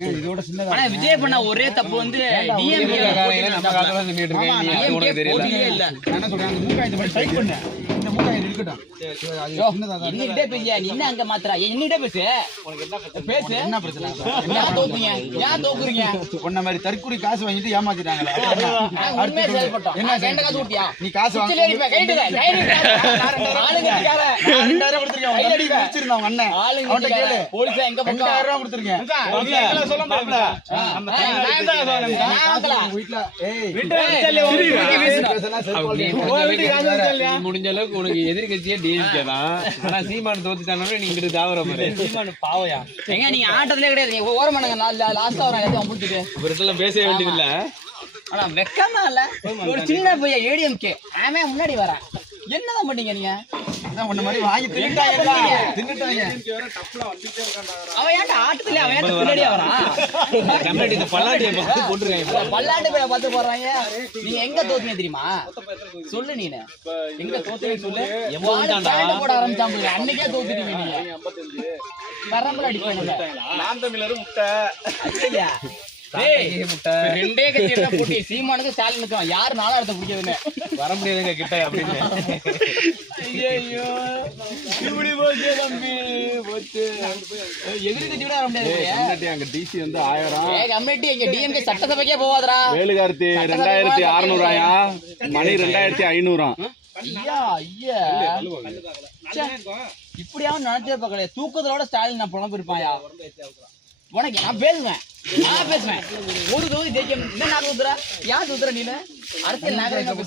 இதோட சின்னதா ஆனா விஜய் பண்ண ஒரே தப்பு வந்து டிஎம்கே நம்ம காதல சொல்லிட்டு இருக்கேன் நீ அது உனக்கு தெரியல இல்ல என்ன சொல்றேன் அந்த மூக்காயத்தை மட்டும் டைப் பண்ணு இந்த மூக்காயத்தை இருக்கட்டும் அது சின்னதா தான் என்னிட்டே பேசியா நீ என்ன அங்க மாத்துறா என்னிட்டே பேசு பேசு என்ன பிரச்சனை ஏன் தோக்குறீங்க ஏன் தோக்குறீங்க உன்ன மாதிரி தற்குறி காசு வாங்கிட்டு ஏமாத்திட்டாங்களா உண்மையா செயல்பட்டோம் என்ன கேண்ட காசு ஊட்டியா நீ காசு வாங்க கைட்டுங்க ஆளுங்க இருக்காங்க 2000 கொடுத்திருக்கேன் உன் தம்பி முடிச்சிருந்தான் உங்க அண்ணன் அவன்கிட்ட கேளு போலீஸ் எங்க பக்கம் 2000 ரூபாய் கொடுத்திருக்கேன் சொல்ல மாட்டல முடிஞ்ச அளவுக்கு உனக்கு எதிர்கட்சியே டிஎம்கே தான் ஆனா சீமான் தோத்துட்டானே நீ இங்கிட்டு தாவற மாதிரி சீமான் பாவையா எங்க நீங்க ஆட்டத்திலே கிடையாது நீங்க ஓரமானுங்க லாஸ்டா வர எல்லாத்தையும் முடிச்சிட்டு இவர்கிட்ட பேசவே வேண்டியதில்ல ஆனா வெக்கமா இல்ல ஒரு சின்ன பையன் ஏடிஎம்கே அவன் முன்னாடி வரான் என்னதான் பண்ணீங்க நீங்க உன்ன மாதிரி வாங்கி தின்னுட்டாங்க அவன் ஏன்டா ஆட்டத்திலே அவன் ஏன்டா பின்னாடியே வரான் கம்ப்ளீட் இந்த பல்லாட்டியை பார்த்து போட்டுருக்காங்க பல்லாண்டு பேரை பார்த்து போடுறாங்க நீங்க எங்க தோத்தீங்க தெரியுமா சொல்லு நீனு எங்க தோத்தீங்க சொல்லு போட ஆரம்பிச்சாங்க அன்னைக்கே தோத்துட்டீங்க நீங்க வரம்பல அடிப்பாங்க நான் தமிழர் முட்டை ஐயா ரெண்டே கட்சி என்ன போட்டி சீமானுக்கு ஸ்டாலின் நிற்கும் யாரு நாலாயிரத்தை பிடிக்குதுன்னு வர முடியாதுங்க கிட்ட அப்படின்னு ஐயோ இப்படி போச்சு தம்பி போச்சு எதிரி கட்சி கூட வர முடியாது அங்க டிசி வந்து 1000 கம்யூனிட்டி எங்க டிஎம்கே சட்டசபைக்கே போவாதரா வேலுகார்த்தி 2600 மணி 2500 ஐயா ஐயா இப்படியாவது நினைச்சே பார்க்கல தூக்கத்தோட ஸ்டாலின் நான் புலம்பு இருப்பாயா உனக்கு நான் பேசுவேன் ஒரு தொகுதி ஜெயிக்க என்ன நாக்கு ஊத்துறா யார் ஊத்துற நீனு அரசியல் நாகரிகம்